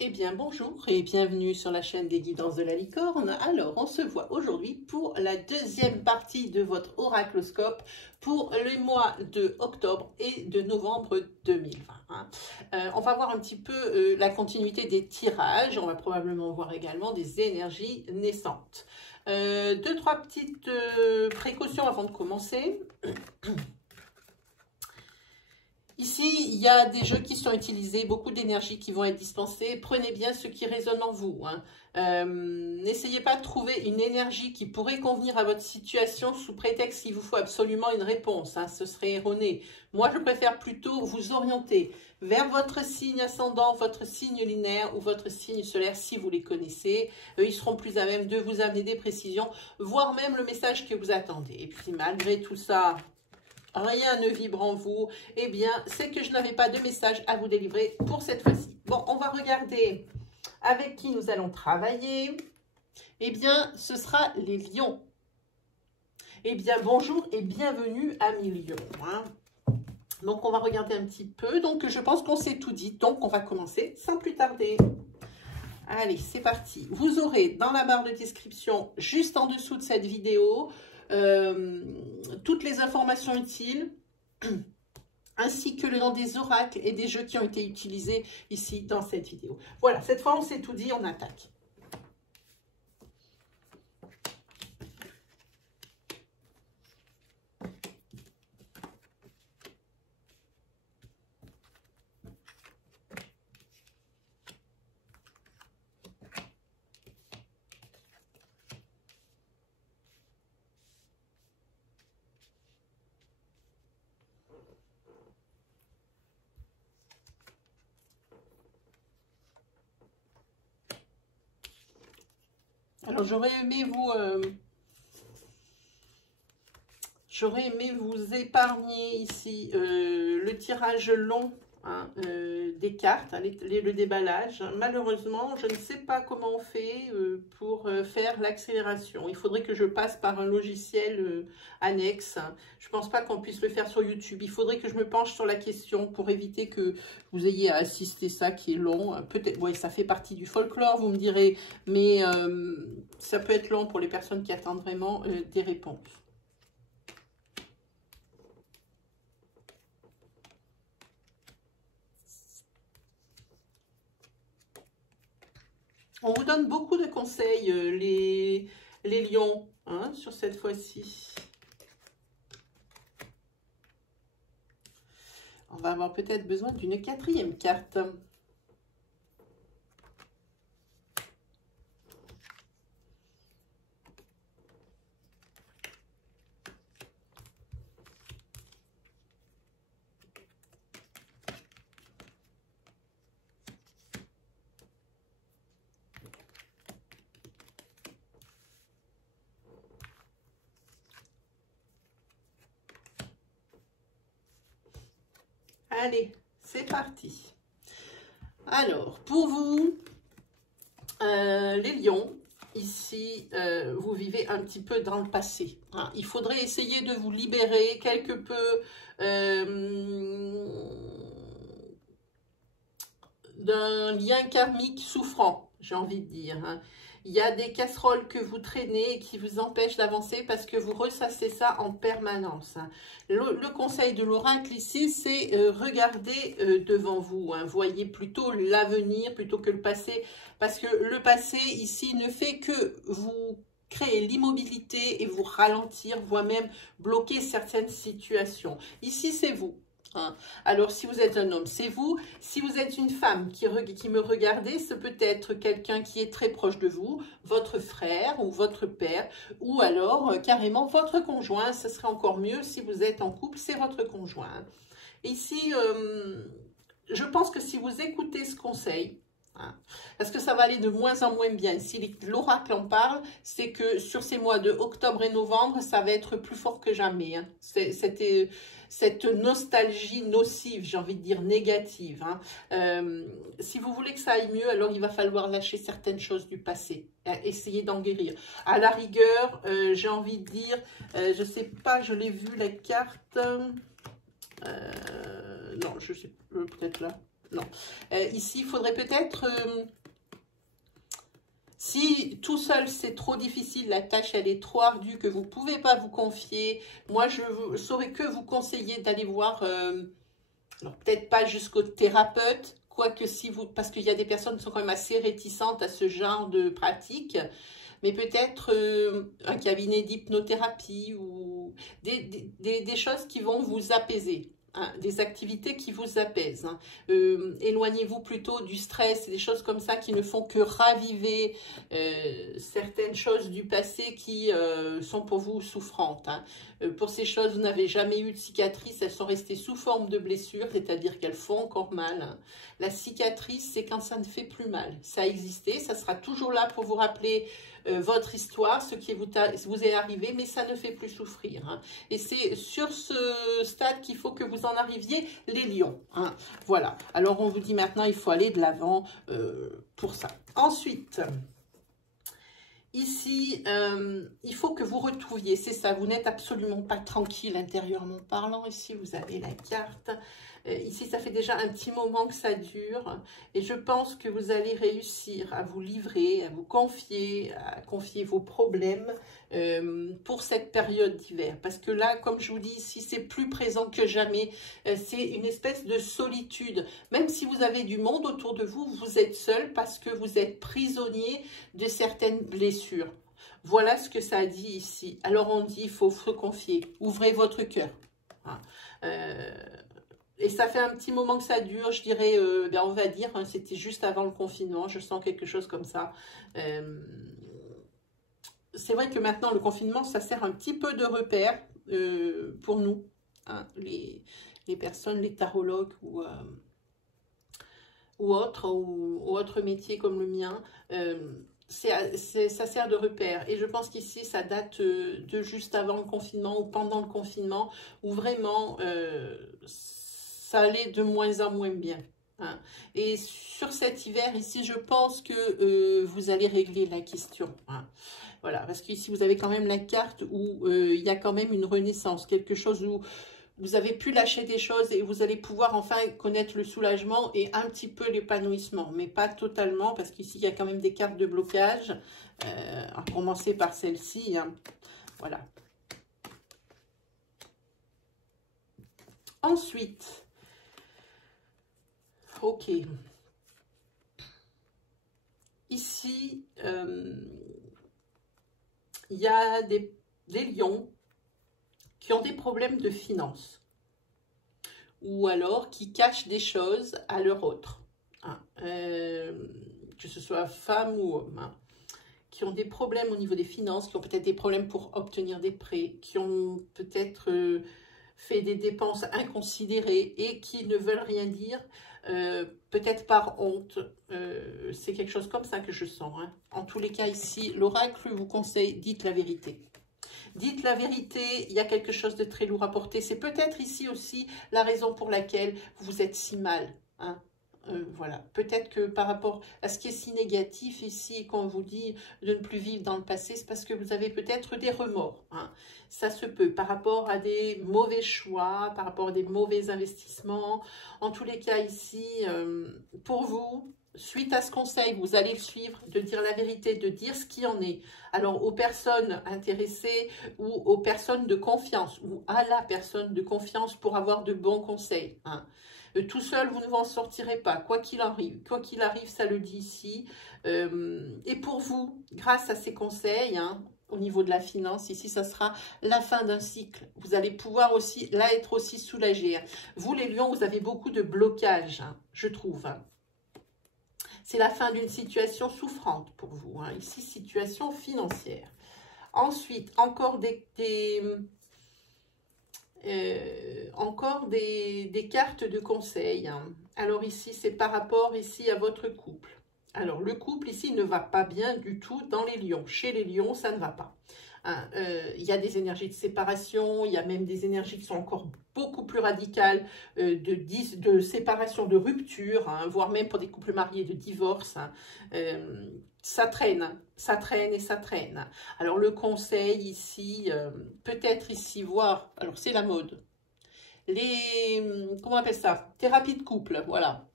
Eh bien, bonjour et bienvenue sur la chaîne des guidances de la licorne. Alors, on se voit aujourd'hui pour la deuxième partie de votre oracloscope pour les mois de octobre et de novembre 2020. On va voir un petit peu la continuité des tirages. On va probablement voir également des énergies naissantes. Deux, trois petites précautions avant de commencer. Ici, il y a des jeux qui sont utilisés, beaucoup d'énergie qui vont être dispensées. Prenez bien ce qui résonne en vous. N'essayez pas de trouver une énergie qui pourrait convenir à votre situation sous prétexte qu'il vous faut absolument une réponse. Ce serait erroné. Moi, je préfère plutôt vous orienter vers votre signe ascendant, votre signe lunaire ou votre signe solaire si vous les connaissez. Ils seront plus à même de vous amener des précisions, voire même le message que vous attendez. Et puis, malgré tout ça, rien ne vibre en vous, eh bien, c'est que je n'avais pas de message à vous délivrer pour cette fois-ci. Bon, on va regarder avec qui nous allons travailler. Eh bien, ce sera les lions. Eh bien, bonjour et bienvenue à mes lions. Donc, on va regarder un petit peu. Donc, je pense qu'on s'est tout dit. Donc, on va commencer sans plus tarder. Allez, c'est parti. Vous aurez dans la barre de description, juste en dessous de cette vidéo, toutes les informations utiles, ainsi que le nom des oracles et des jeux qui ont été utilisés ici dans cette vidéo. Voilà, cette fois on s'est tout dit, on attaque. Alors j'aurais aimé vous épargner ici le tirage long des cartes, le déballage. Malheureusement, je ne sais pas comment on fait pour faire l'accélération. Il faudrait que je passe par un logiciel annexe. Je ne pense pas qu'on puisse le faire sur YouTube. Il faudrait que je me penche sur la question pour éviter que vous ayez à assister ça qui est long. Peut-être, oui, ça fait partie du folklore, vous me direz, mais ça peut être long pour les personnes qui attendent vraiment des réponses. On vous donne beaucoup de conseils, les lions, sur cette fois-ci. On va avoir peut-être besoin d'une quatrième carte. Allez, c'est parti. Alors, pour vous, les lions, ici, vous vivez un petit peu dans le passé. Il faudrait essayer de vous libérer quelque peu d'un lien karmique souffrant, j'ai envie de dire. Il y a des casseroles que vous traînez et qui vous empêchent d'avancer parce que vous ressassez ça en permanence. Le conseil de l'oracle ici, c'est regarder devant vous. Voyez plutôt l'avenir plutôt que le passé. Parce que le passé ici ne fait que vous créer l'immobilité et vous ralentir, voire même bloquer certaines situations. Ici, c'est vous. Alors, si vous êtes un homme, c'est vous. Si vous êtes une femme qui me regardez, ce peut être quelqu'un qui est très proche de vous, votre frère ou votre père, ou alors carrément votre conjoint. Ce serait encore mieux si vous êtes en couple, c'est votre conjoint. Ici, je pense que si vous écoutez ce conseil, parce que ça va aller de moins en moins bien. Si l'oracle en parle, c'est que sur ces mois de octobre et novembre, ça va être plus fort que jamais. Cette nostalgie nocive, j'ai envie de dire négative. Si vous voulez que ça aille mieux, alors il va falloir lâcher certaines choses du passé. Essayer d'en guérir. À la rigueur, j'ai envie de dire, je ne sais pas, je l'ai vu la carte. Non, je sais peut-être là. non. Ici, il faudrait peut-être... si tout seul, c'est trop difficile, la tâche, elle est trop ardue, que vous ne pouvez pas vous confier, moi, je ne saurais que vous conseiller d'aller voir... alors, peut-être pas jusqu'au thérapeute, quoique si vous... Parce qu'il y a des personnes qui sont quand même assez réticentes à ce genre de pratique, mais peut-être un cabinet d'hypnothérapie ou des choses qui vont vous apaiser. Hein, des activités qui vous apaisent. Hein. Éloignez-vous plutôt du stress, des choses comme ça qui ne font que raviver certaines choses du passé qui sont pour vous souffrantes. Hein. Pour ces choses, vous n'avez jamais eu de cicatrices, elles sont restées sous forme de blessures, c'est-à-dire qu'elles font encore mal. Hein. La cicatrice, c'est quand ça ne fait plus mal. Ça a existé, ça sera toujours là pour vous rappeler votre histoire, ce qui vous est arrivé, mais ça ne fait plus souffrir. Hein. Et c'est sur ce stade qu'il faut que vous en arriviez, les lions. Hein. Voilà. Alors, on vous dit maintenant, il faut aller de l'avant pour ça. Ensuite, ici, il faut que vous retrouviez, c'est ça, vous n'êtes absolument pas tranquille intérieurement parlant. Ici, vous avez la carte. Ici, ça fait déjà un petit moment que ça dure et je pense que vous allez réussir à vous livrer, à confier vos problèmes pour cette période d'hiver. Parce que là, comme je vous dis, ici, c'est plus présent que jamais. C'est une espèce de solitude. Même si vous avez du monde autour de vous, vous êtes seul parce que vous êtes prisonnier de certaines blessures. Voilà ce que ça dit ici. Alors, on dit, il faut se confier. Ouvrez votre cœur. Hein. Et ça fait un petit moment que ça dure, je dirais, on va dire, hein, c'était juste avant le confinement, je sens quelque chose comme ça. C'est vrai que maintenant, le confinement, ça sert un petit peu de repère pour nous, hein, les personnes, les tarologues ou autres métiers comme le mien. Ça sert de repère. Et je pense qu'ici, ça date de juste avant le confinement ou pendant le confinement, où vraiment... ça allait de moins en moins bien. Hein. Et sur cet hiver, ici, je pense que vous allez régler la question. Hein. Voilà, parce qu'ici, vous avez quand même la carte où il y a quand même une renaissance, quelque chose où vous avez pu lâcher des choses et vous allez pouvoir enfin connaître le soulagement et un petit peu l'épanouissement, mais pas totalement, parce qu'ici, il y a quand même des cartes de blocage, à commencer par celle-ci. Hein. Voilà. Ensuite... Ok. Ici, il y a des lions qui ont des problèmes de finances ou alors qui cachent des choses à leur autre. Hein. Que ce soit femme ou homme. Hein. Qui ont des problèmes au niveau des finances, qui ont peut-être des problèmes pour obtenir des prêts, qui ont peut-être fait des dépenses inconsidérées et qui ne veulent rien dire. Peut-être par honte, c'est quelque chose comme ça que je sens. Hein. En tous les cas ici, l'oracle vous conseille, dites la vérité. Dites la vérité, il y a quelque chose de très lourd à porter. C'est peut-être ici aussi la raison pour laquelle vous êtes si mal. Hein. Voilà, peut-être que par rapport à ce qui est si négatif ici, qu'on vous dit de ne plus vivre dans le passé, c'est parce que vous avez peut-être des remords. Hein. Ça se peut, par rapport à des mauvais choix, par rapport à des mauvais investissements. En tous les cas ici, pour vous, suite à ce conseil, vous allez le suivre, de dire la vérité, de dire ce qui en est. Alors, aux personnes intéressées ou aux personnes de confiance, ou à la personne de confiance pour avoir de bons conseils. Hein. Tout seul, vous ne vous en sortirez pas, quoi qu'il arrive. Quoi qu'il arrive, ça le dit ici. Et pour vous, grâce à ces conseils, hein, au niveau de la finance, ici, ça sera la fin d'un cycle. Vous allez pouvoir aussi, là, être aussi soulagé. Vous, les lions, vous avez beaucoup de blocages, hein, je trouve. Hein. C'est la fin d'une situation souffrante pour vous. Hein. Ici, situation financière. Ensuite, encore des cartes de conseil. Hein. Alors ici, c'est par rapport ici à votre couple. Alors, le couple ici ne va pas bien du tout dans les lions. Chez les lions, ça ne va pas. Hein, y a des énergies de séparation, il y a même des énergies qui sont encore beaucoup plus radicales de séparation, de rupture, hein, voire même pour des couples mariés de divorce. Hein, ça traîne et ça traîne. Alors le conseil ici, peut-être ici, voir, alors c'est la mode, comment on appelle ça? Thérapie de couple, voilà.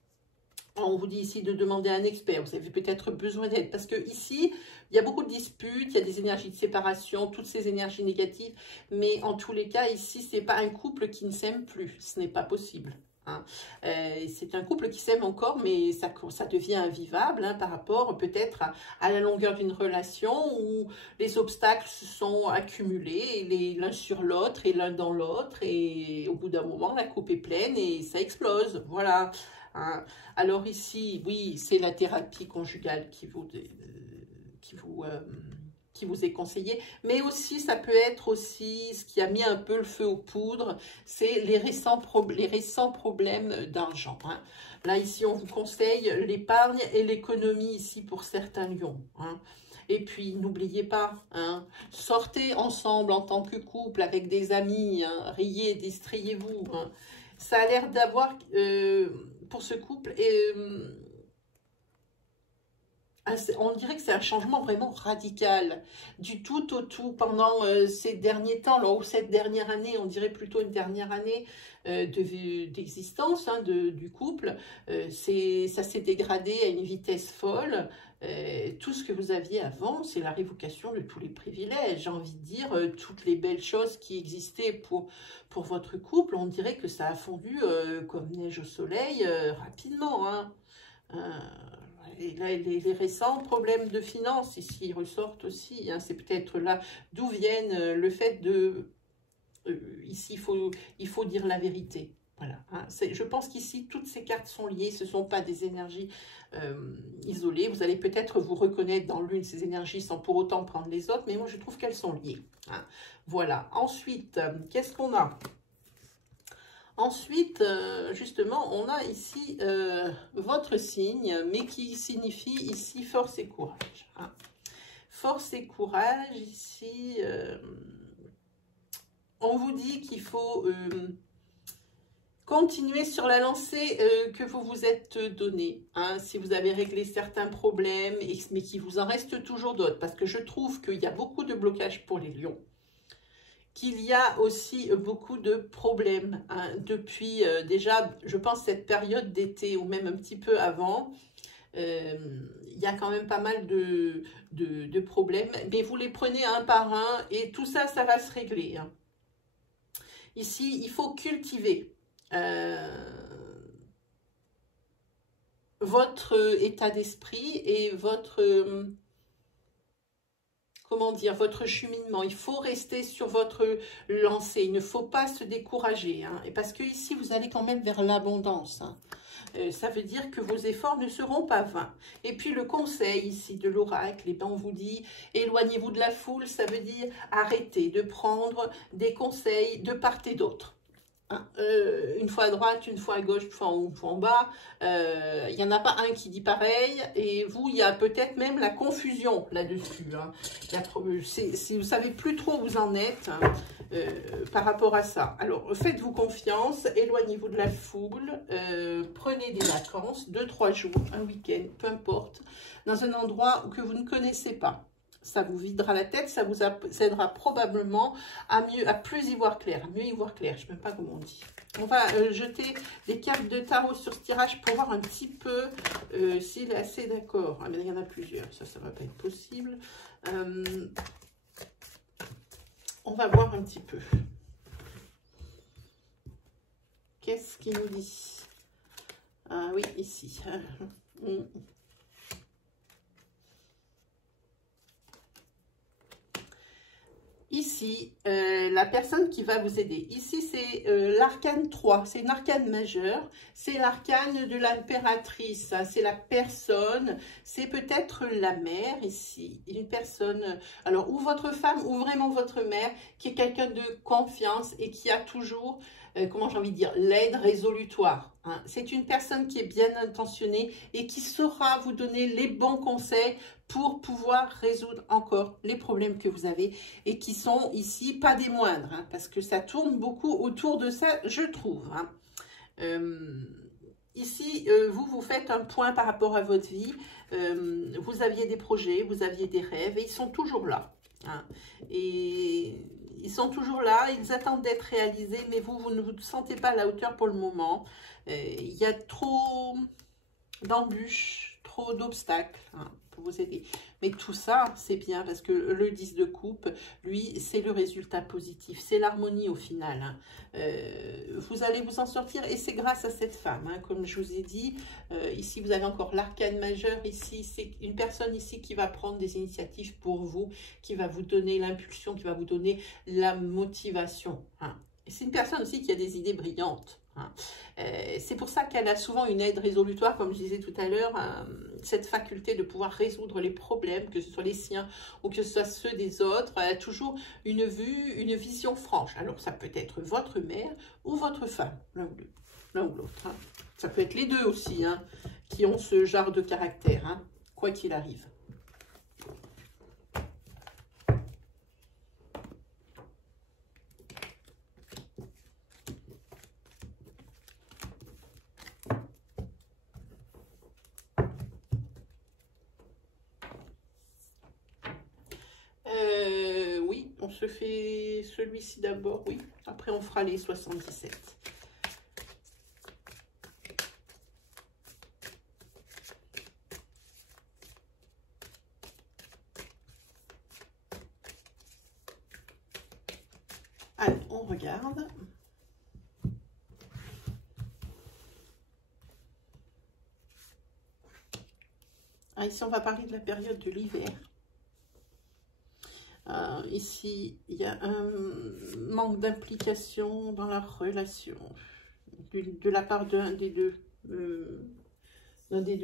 On vous dit ici de demander à un expert, vous avez peut-être besoin d'aide, parce que ici, il y a beaucoup de disputes, il y a des énergies de séparation, toutes ces énergies négatives, mais en tous les cas, ici, ce n'est pas un couple qui ne s'aime plus, ce n'est pas possible. Hein. C'est un couple qui s'aime encore, mais ça devient invivable hein, par rapport peut-être à la longueur d'une relation où les obstacles se sont accumulés l'un sur l'autre et l'un dans l'autre, et au bout d'un moment, la coupe est pleine et ça explose, voilà. Hein. Alors ici, oui, c'est la thérapie conjugale qui vous est conseillée, mais aussi, ça peut être aussi, ce qui a mis un peu le feu aux poudres, c'est les récents problèmes d'argent. Hein. Là, ici, on vous conseille l'épargne et l'économie ici pour certains lions. Hein. Et puis, n'oubliez pas, hein, sortez ensemble en tant que couple avec des amis, hein, riez, distrayez-vous. Hein. Ça a l'air d'avoir... pour ce couple, on dirait que c'est un changement vraiment radical, du tout au tout, pendant ces derniers temps, ou cette dernière année, on dirait plutôt une dernière année d'existence hein, du couple, ça s'est dégradé à une vitesse folle. Tout ce que vous aviez avant, c'est la révocation de tous les privilèges, j'ai envie de dire, toutes les belles choses qui existaient pour votre couple, on dirait que ça a fondu comme neige au soleil rapidement. Hein. Et là, les récents problèmes de finances ici ressortent aussi. Hein. C'est peut-être là d'où viennent le fait de... ici, il faut dire la vérité. Voilà, hein. Je pense qu'ici, toutes ces cartes sont liées. Ce ne sont pas des énergies isolées. Vous allez peut-être vous reconnaître dans l'une de ces énergies sans pour autant prendre les autres. Mais moi, je trouve qu'elles sont liées. Hein. Voilà. Ensuite, qu'est-ce qu'on a ? Ensuite, justement, on a ici votre signe, mais qui signifie ici force et courage. Hein. Force et courage, ici, on vous dit qu'il faut continuer sur la lancée que vous vous êtes donnée. Hein, si vous avez réglé certains problèmes, mais qu'il vous en reste toujours d'autres, parce que je trouve qu'il y a beaucoup de blocages pour les lions. Qu'il y a aussi beaucoup de problèmes hein, depuis déjà, je pense, cette période d'été ou même un petit peu avant. Il y a quand même pas mal de problèmes, mais vous les prenez un par un et tout ça, ça va se régler. Hein. Ici, il faut cultiver votre état d'esprit et votre... comment dire, votre cheminement. Il faut rester sur votre lancée. Il ne faut pas se décourager. Hein, et parce que ici, vous allez quand même vers l'abondance. Hein. Ça veut dire que vos efforts ne seront pas vains. Et puis le conseil ici de l'oracle, eh ben, on vous dit, éloignez-vous de la foule. Ça veut dire arrêtez de prendre des conseils de part et d'autre. Hein, une fois à droite, une fois à gauche, une fois en haut, une fois en bas. Il n'y en a pas un qui dit pareil. Et vous, il y a peut-être même la confusion là-dessus. Hein. Si vous ne savez plus trop où vous en êtes hein, par rapport à ça. Alors, faites-vous confiance, éloignez-vous de la foule, prenez des vacances, 2-3 jours, un week-end, peu importe, dans un endroit que vous ne connaissez pas. Ça vous videra la tête, ça vous aidera probablement à plus y voir clair, à mieux y voir clair. Je ne sais même pas comment on dit. On va jeter des cartes de tarot sur ce tirage pour voir un petit peu s'il est assez d'accord. Ah, mais il y en a plusieurs, ça ne va pas être possible. On va voir un petit peu. Qu'est-ce qu'il nous dit? Ah oui, ici. Ici, la personne qui va vous aider, ici c'est l'arcane 3, c'est une arcane majeure, c'est l'arcane de l'impératrice, hein, c'est la personne, c'est peut-être la mère ici, une personne, alors ou votre femme ou vraiment votre mère, qui est quelqu'un de confiance et qui a toujours, comment j'ai envie de dire, l'aide résolutoire. Hein. C'est une personne qui est bien intentionnée et qui saura vous donner les bons conseils pour pouvoir résoudre encore les problèmes que vous avez et qui sont ici pas des moindres, hein, parce que ça tourne beaucoup autour de ça, je trouve. Hein. Ici, vous faites un point par rapport à votre vie, vous aviez des projets, vous aviez des rêves et ils sont toujours là. Hein. Et ils sont toujours là, ils attendent d'être réalisés, mais vous ne vous sentez pas à la hauteur pour le moment. Il y a trop... d'embûches, trop d'obstacles hein, pour vous aider. Mais tout ça, c'est bien parce que le 10 de coupe, lui, c'est le résultat positif. C'est l'harmonie au final. Hein. Vous allez vous en sortir et c'est grâce à cette femme. Hein, comme je vous ai dit, ici, vous avez encore l'arcane majeur. Ici, c'est une personne ici qui va prendre des initiatives pour vous, qui va vous donner l'impulsion, qui va vous donner la motivation. Hein. C'est une personne aussi qui a des idées brillantes. Hein. C'est pour ça qu'elle a souvent une aide résolutoire, comme je disais tout à l'heure, cette faculté de pouvoir résoudre les problèmes, que ce soit les siens ou que ce soit ceux des autres. Elle a toujours une vue, une vision franche. Alors ça peut être votre mère ou votre femme, l'un ou l'autre. Hein. Ça peut être les deux aussi, hein, qui ont ce genre de caractère, hein, quoi qu'il arrive. Oui, on se fait celui-ci d'abord, oui. Après, on fera les 77. Allez, on regarde. Ah, ici, on va parler de la période de l'hiver. Ici, il y a un manque d'implication dans la relation de la part d'un des deux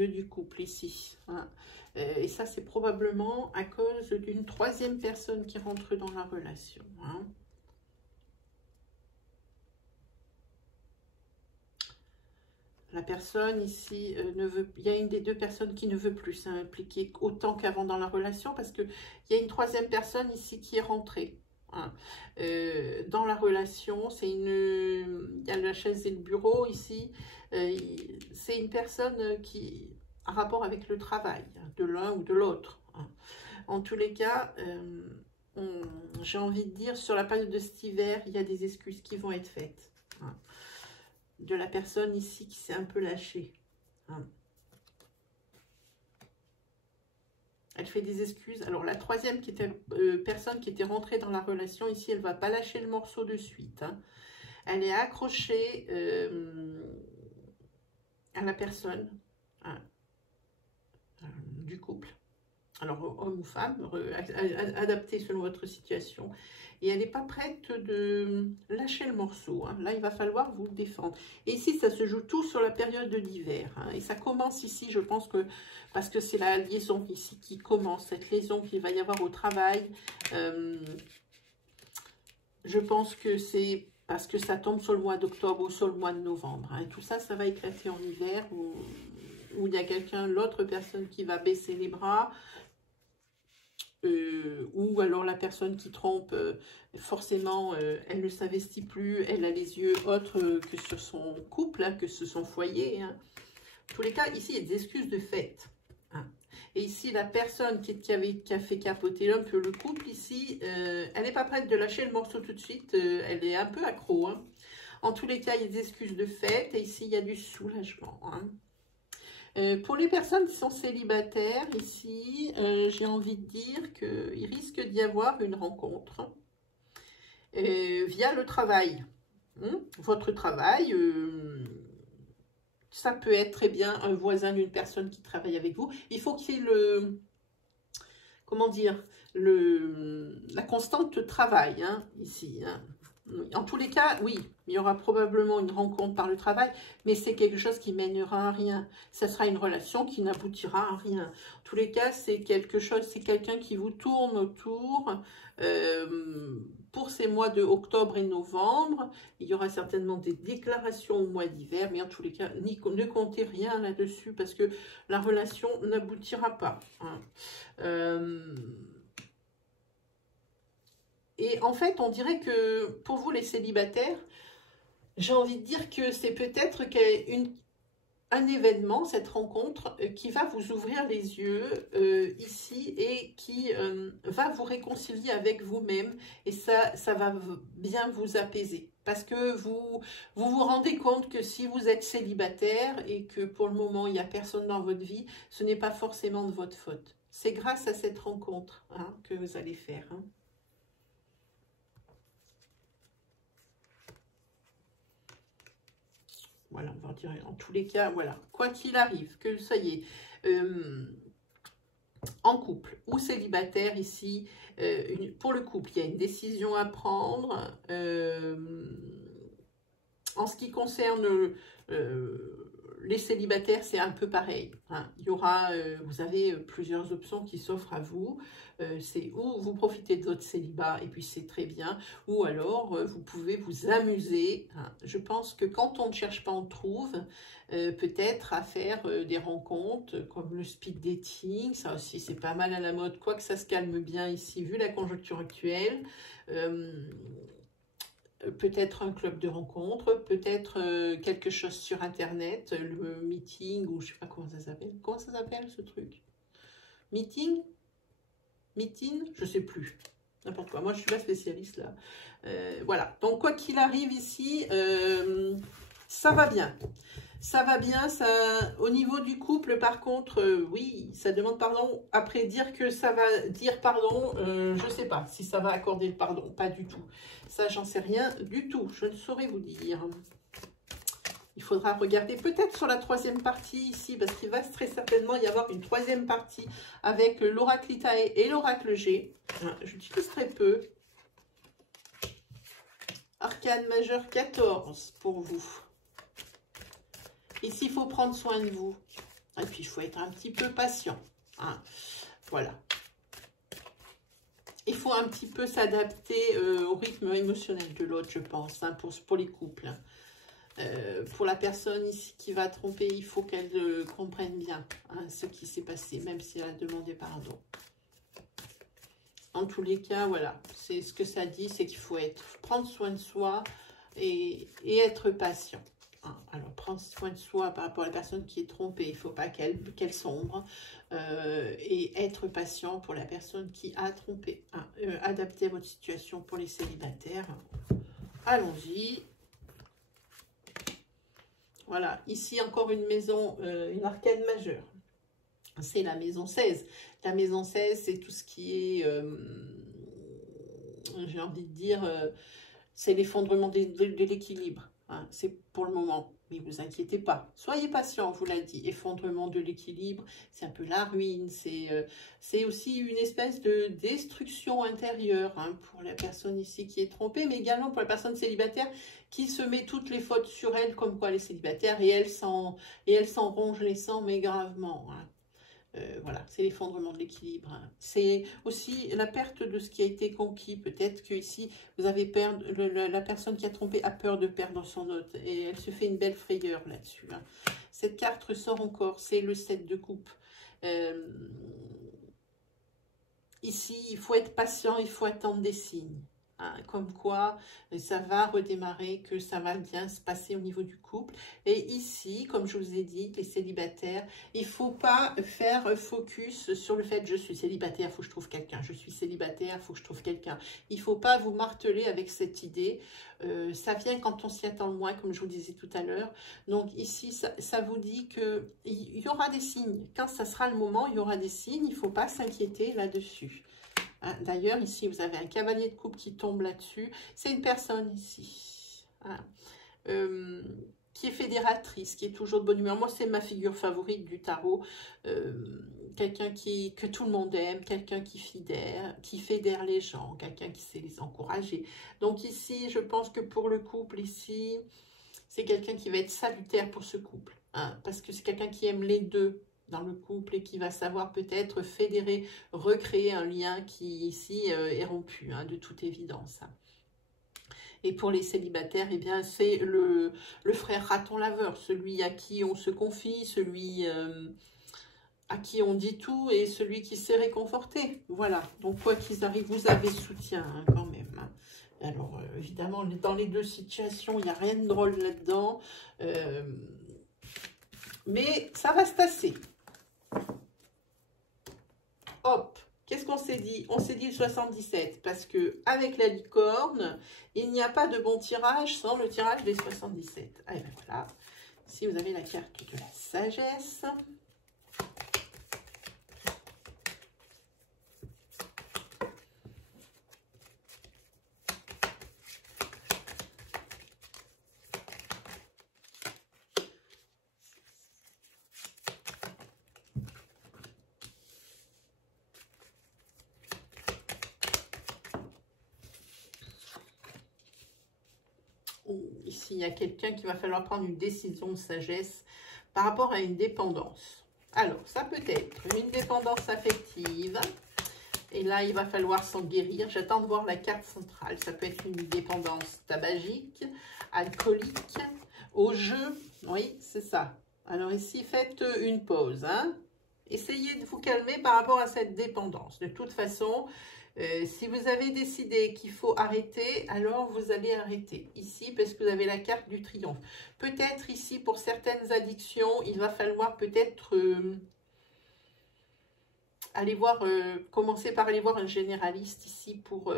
du couple ici. Hein. Et ça, c'est probablement à cause d'une troisième personne qui rentre dans la relation. Hein. La personne ici ne veut, il y a une des deux personnes qui ne veut plus s'impliquer autant qu'avant dans la relation parce qu'il y a une troisième personne ici qui est rentrée hein, dans la relation. C'est il y a la chaise et le bureau ici. C'est une personne qui a rapport avec le travail de l'un ou de l'autre. Hein. En tous les cas, j'ai envie de dire sur la période de cet hiver, il y a des excuses qui vont être faites. Hein. De la personne ici qui s'est un peu lâchée. Hein. Elle fait des excuses. Alors, la troisième personne qui était rentrée dans la relation, ici, elle ne va pas lâcher le morceau de suite. Hein. Elle est accrochée à la personne hein, du couple. Alors, homme ou femme, adapté selon votre situation. Et elle n'est pas prête de lâcher le morceau. Hein. Là, il va falloir vous défendre. Et ici, ça se joue tout sur la période de l'hiver. Hein. Et ça commence ici, je pense que, parce que c'est la liaison ici qui commence, cette liaison qu'il va y avoir au travail. Je pense que c'est parce que ça tombe sur le mois d'octobre ou sur le mois de novembre. Hein. Et tout ça, ça va éclater en hiver où il y a quelqu'un, l'autre personne qui va baisser les bras. Ou alors la personne qui trompe, forcément, elle ne s'investit plus, elle a les yeux autres que sur son couple, hein, que sur son foyer. Hein. En tous les cas, ici, il y a des excuses de fait. Hein. Et ici, la personne qui a fait capoter l'homme, que le couple, ici, elle n'est pas prête de lâcher le morceau tout de suite, elle est un peu accro. Hein. En tous les cas, il y a des excuses de fait, et ici, il y a du soulagement. Hein. Pour les personnes qui sont célibataires, ici, j'ai envie de dire qu'il risque d'y avoir une rencontre via le travail. Votre travail, ça peut être très bien un voisin d'une personne qui travaille avec vous. Il faut qu'il y ait le, comment dire, la constante de travail, hein, ici, hein. En tous les cas, oui, il y aura probablement une rencontre par le travail, mais c'est quelque chose qui mènera à rien. Ça sera une relation qui n'aboutira à rien. En tous les cas, c'est quelque chose, c'est quelqu'un qui vous tourne autour. Pour ces mois de octobre et novembre, il y aura certainement des déclarations au mois d'hiver, mais en tous les cas, ne comptez rien là-dessus parce que la relation n'aboutira pas. Hein. Et en fait, on dirait que pour vous, les célibataires, j'ai envie de dire que c'est peut-être un événement, cette rencontre, qui va vous ouvrir les yeux ici et qui va vous réconcilier avec vous-même. Et ça va bien vous apaiser. Parce que vous rendez compte que si vous êtes célibataire et que pour le moment, il n'y a personne dans votre vie, ce n'est pas forcément de votre faute. C'est grâce à cette rencontre que vous allez faire. Voilà, on va dire en tous les cas, voilà. Quoi qu'il arrive, que ça y est, en couple ou célibataire ici, pour le couple, il y a une décision à prendre. En ce qui concerne les célibataires, c'est un peu pareil. Il y aura, vous avez plusieurs options qui s'offrent à vous. C'est ou vous profitez de votre célibat et puis c'est très bien, ou alors vous pouvez vous amuser. Je pense que quand on ne cherche pas, on trouve. Peut-être à faire des rencontres comme le speed dating, ça aussi c'est pas mal à la mode, quoique ça se calme bien ici vu la conjoncture actuelle. Peut-être un club de rencontres, peut-être quelque chose sur internet, le meeting ou je sais pas comment ça s'appelle. Comment ça s'appelle ce truc? Meeting? Meeting? Je sais plus. N'importe quoi. Moi je suis pas spécialiste là. Voilà. Donc quoi qu'il arrive ici, ça va bien. Ça va bien, ça, au niveau du couple, par contre, oui, ça demande pardon. Après, dire que ça va dire pardon, je ne sais pas si ça va accorder le pardon, pas du tout. Ça, j'en sais rien du tout, je ne saurais vous dire. Il faudra regarder peut-être sur la troisième partie ici, parce qu'il va très certainement y avoir une troisième partie avec l'oracle Itae et l'oracle G. J'utilise très peu. Arcane majeur 14 pour vous. Ici, il faut prendre soin de vous. Et puis, il faut être un petit peu patient. Voilà. Il faut un petit peu s'adapter au rythme émotionnel de l'autre, je pense, pour les couples. Pour la personne ici qui va tromper, il faut qu'elle comprenne bien ce qui s'est passé, même si elle a demandé pardon. En tous les cas, voilà. C'est ce que ça dit, c'est qu'il faut prendre soin de soi et être patient. Alors, prendre soin de soi par rapport à la personne qui est trompée. Il ne faut pas qu'elle sombre. Et être patient pour la personne qui a trompé. Adapter votre situation pour les célibataires. Allons-y. Voilà. Ici, encore une maison, une arcane majeure. C'est la maison 16. La maison 16, c'est tout ce qui est, j'ai envie de dire, c'est l'effondrement de l'équilibre. C'est pour le moment, mais vous inquiétez pas. Soyez patient, vous l'a dit. Effondrement de l'équilibre, c'est un peu la ruine. C'est aussi une espèce de destruction intérieure pour la personne ici qui est trompée, mais également pour la personne célibataire qui se met toutes les fautes sur elle, comme quoi elle est célibataire, et elle s'en ronge les sangs, mais gravement. Voilà, c'est l'effondrement de l'équilibre. C'est aussi la perte de ce qui a été conquis. Peut-être que ici, vous avez perdu, la personne qui a trompé a peur de perdre son hôte. Et elle se fait une belle frayeur là-dessus. Cette carte ressort encore, c'est le 7 de coupe. Ici, il faut être patient, il faut attendre des signes. Comme quoi ça va redémarrer, que ça va bien se passer au niveau du couple. Et ici, comme je vous ai dit, les célibataires, il ne faut pas faire focus sur le fait je suis célibataire, il faut que je trouve quelqu'un, je suis célibataire, il faut que je trouve quelqu'un. Il ne faut pas vous marteler avec cette idée. Ça vient quand on s'y attend le moins, comme je vous disais tout à l'heure. Donc ici, ça vous dit qu'il y aura des signes. Quand ça sera le moment, il y aura des signes. Il ne faut pas s'inquiéter là-dessus. D'ailleurs, ici, vous avez un cavalier de coupe qui tombe là-dessus. C'est une personne ici qui est fédératrice, qui est toujours de bonne humeur. Moi, c'est ma figure favorite du tarot. Quelqu'un que tout le monde aime, quelqu'un qui fédère les gens, quelqu'un qui sait les encourager. Donc ici, je pense que pour le couple, ici, c'est quelqu'un qui va être salutaire pour ce couple. Parce que c'est quelqu'un qui aime les deux dans le couple et qui va savoir peut-être fédérer, recréer un lien qui ici est rompu, de toute évidence. Et pour les célibataires, eh bien c'est le frère raton laveur, celui à qui on se confie, celui à qui on dit tout et celui qui sait réconforter. Voilà, donc quoi qu'il arrive, vous avez soutien quand même. Alors évidemment, dans les deux situations, il n'y a rien de drôle là-dedans. Mais ça va se tasser. Hop, Qu'est-ce qu'on s'est dit? On s'est dit le 77, parce que avec la licorne, il n'y a pas de bon tirage sans le tirage des 77. Ah, et ben voilà, ici vous avez la carte de la sagesse. Ici, il y a quelqu'un qui va falloir prendre une décision de sagesse par rapport à une dépendance. Alors, ça peut être une dépendance affective. Et là, il va falloir s'en guérir. J'attends de voir la carte centrale. Ça peut être une dépendance tabagique, alcoolique, au jeu. Oui, c'est ça. Alors ici, faites une pause. Hein. Essayez de vous calmer par rapport à cette dépendance. De toute façon, si vous avez décidé qu'il faut arrêter, alors vous allez arrêter. Ici, parce que vous avez la carte du triomphe. Peut-être ici, pour certaines addictions, il va falloir peut-être aller voir, commencer par aller voir un généraliste ici pour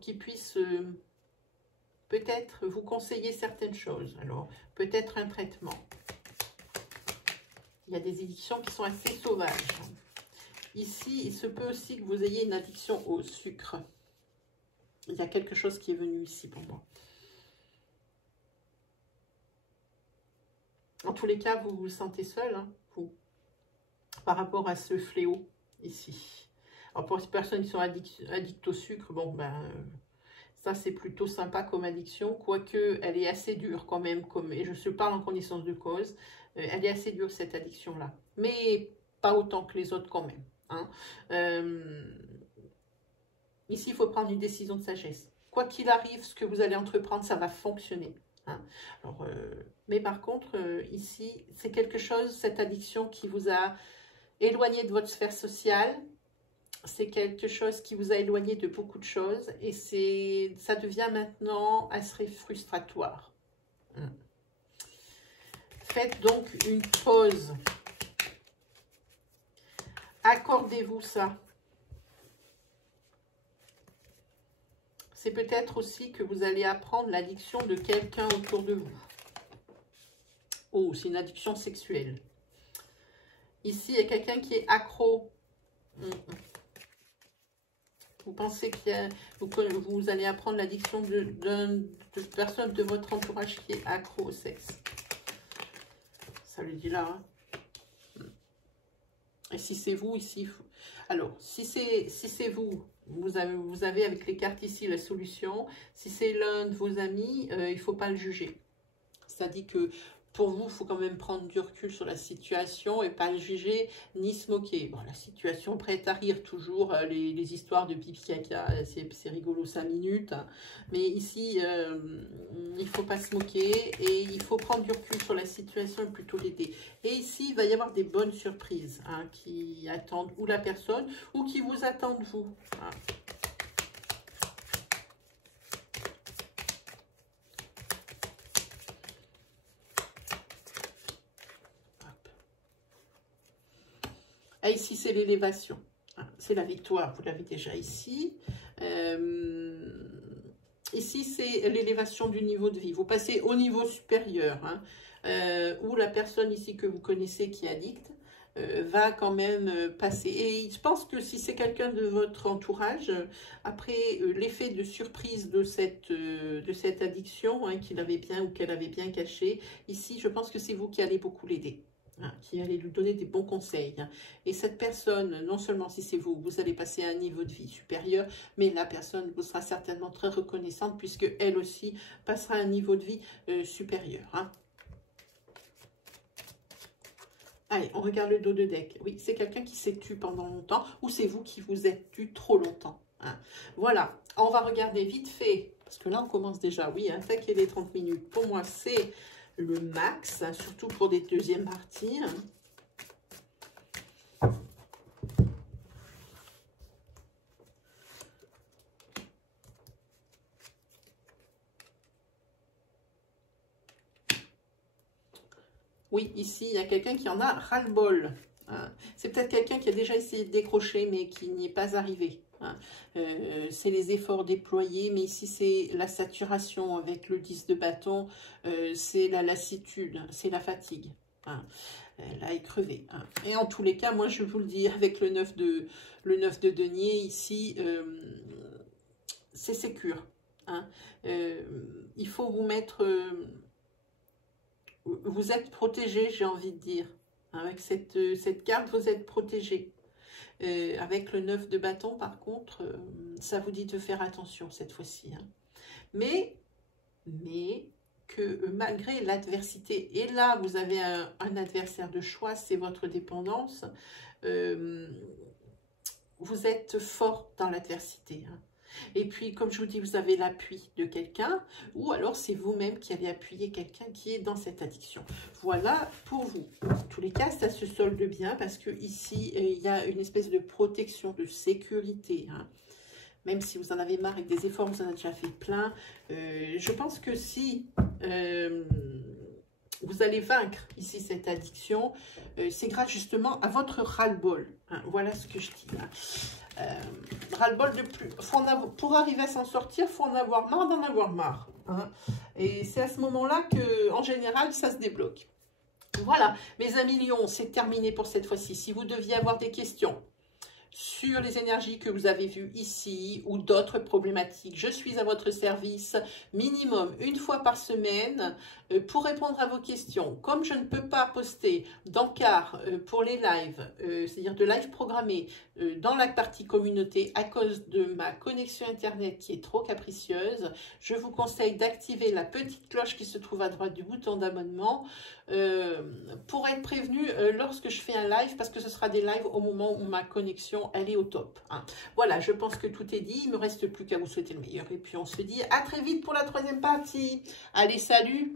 qu'il puisse peut-être vous conseiller certaines choses. Alors, peut-être un traitement. Il y a des addictions qui sont assez sauvages. Ici, il se peut aussi que vous ayez une addiction au sucre. Il y a quelque chose qui est venu ici pour moi. En tous les cas, vous vous sentez seul, hein, vous, par rapport à ce fléau ici. Alors, pour les personnes qui sont addictes au sucre, bon, ben, ça, c'est plutôt sympa comme addiction, quoique elle est assez dure quand même, et je parle en connaissance de cause, elle est assez dure cette addiction-là. Mais pas autant que les autres quand même. Hein. Ici, il faut prendre une décision de sagesse. Quoi qu'il arrive, ce que vous allez entreprendre, ça va fonctionner. Hein. Alors, mais par contre, ici, c'est quelque chose, cette addiction qui vous a éloigné de votre sphère sociale. C'est quelque chose qui vous a éloigné de beaucoup de choses. Et ça devient maintenant assez frustratoire. Faites donc une pause. Accordez-vous ça. C'est peut-être aussi que vous allez apprendre l'addiction de quelqu'un autour de vous. Oh, c'est une addiction sexuelle. Ici, il y a quelqu'un qui est accro. Vous pensez que vous allez apprendre l'addiction de personne de votre entourage qui est accro au sexe. Ça le dit là. Hein. Et si c'est vous ici, alors si c'est vous, vous avez avec les cartes ici la solution. Si c'est l'un de vos amis, il ne faut pas le juger. C'est-à-dire que pour vous, il faut quand même prendre du recul sur la situation et pas le juger ni se moquer. Bon, la situation prête à rire toujours, les histoires de pipi caca, c'est rigolo 5 minutes. Hein. Mais ici, il ne faut pas se moquer et il faut prendre du recul sur la situation et plutôt l'aider. Et ici, il va y avoir des bonnes surprises hein, qui attendent ou la personne ou qui vous attendent vous. Hein. Ah, ici, c'est l'élévation. C'est la victoire. Vous l'avez déjà ici. Ici, c'est l'élévation du niveau de vie. Vous passez au niveau supérieur. Hein, où la personne ici que vous connaissez qui est addicte va quand même passer. Et je pense que si c'est quelqu'un de votre entourage, après l'effet de surprise de cette addiction hein, qu'il avait bien ou qu'elle avait bien cachée, ici, je pense que c'est vous qui allez beaucoup l'aider. Hein, qui allez lui donner des bons conseils. Hein. Et cette personne, non seulement si c'est vous, vous allez passer à un niveau de vie supérieur, mais la personne vous sera certainement très reconnaissante puisque elle aussi passera à un niveau de vie supérieur. Hein. Allez, on regarde le dos de deck. Oui, c'est quelqu'un qui s'est tu pendant longtemps ou c'est vous qui vous êtes tu trop longtemps. Hein. Voilà, on va regarder vite fait, parce que là on commence déjà, oui, hein, ça qui est les 30 minutes. Pour moi, c'est le max, hein, surtout pour des deuxièmes parties. Hein. Oui, ici, il y a quelqu'un qui en a ras-le-bol. Hein. C'est peut-être quelqu'un qui a déjà essayé de décrocher, mais qui n'y est pas arrivé. Hein. C'est les efforts déployés, mais ici c'est la saturation avec le 10 de bâton, c'est la lassitude, c'est la fatigue. Hein. Là est crevée. Hein. Et en tous les cas, moi je vous le dis, avec le 9 de denier, ici, c'est sécure. Hein. Il faut vous mettre... vous êtes protégé, j'ai envie de dire. Avec cette carte, vous êtes protégé. Avec le 9 de bâton, par contre, ça vous dit de faire attention cette fois-ci. Hein. Mais que malgré l'adversité, et là, vous avez un adversaire de choix, c'est votre dépendance, vous êtes fort dans l'adversité. Hein. Et puis, comme je vous dis, vous avez l'appui de quelqu'un, ou alors c'est vous-même qui allez appuyer quelqu'un qui est dans cette addiction. Voilà pour vous. En tous les cas, ça se solde bien parce que ici, il y a une espèce de protection, de sécurité. Hein. Même si vous en avez marre avec des efforts, vous en avez déjà fait plein. Je pense que si vous allez vaincre ici cette addiction, c'est grâce justement à votre ras-le-bol. Hein. Voilà ce que je dis là. Ras-le-bol de plus. Pour arriver à s'en sortir, il faut en avoir marre d'en avoir marre. Hein. Et c'est à ce moment-là que, en général, ça se débloque. Voilà, mes amis lions, c'est terminé pour cette fois-ci. Si vous deviez avoir des questions sur les énergies que vous avez vues ici ou d'autres problématiques, je suis à votre service minimum une fois par semaine pour répondre à vos questions. Comme je ne peux pas poster d'encart pour les lives, c'est-à-dire de live programmés dans la partie communauté à cause de ma connexion internet qui est trop capricieuse, je vous conseille d'activer la petite cloche qui se trouve à droite du bouton d'abonnement pour être prévenu lorsque je fais un live, parce que ce sera des lives au moment où ma connexion elle est au top. Hein. Voilà, je pense que tout est dit, il ne me reste plus qu'à vous souhaiter le meilleur et puis on se dit à très vite pour la troisième partie. Allez, salut!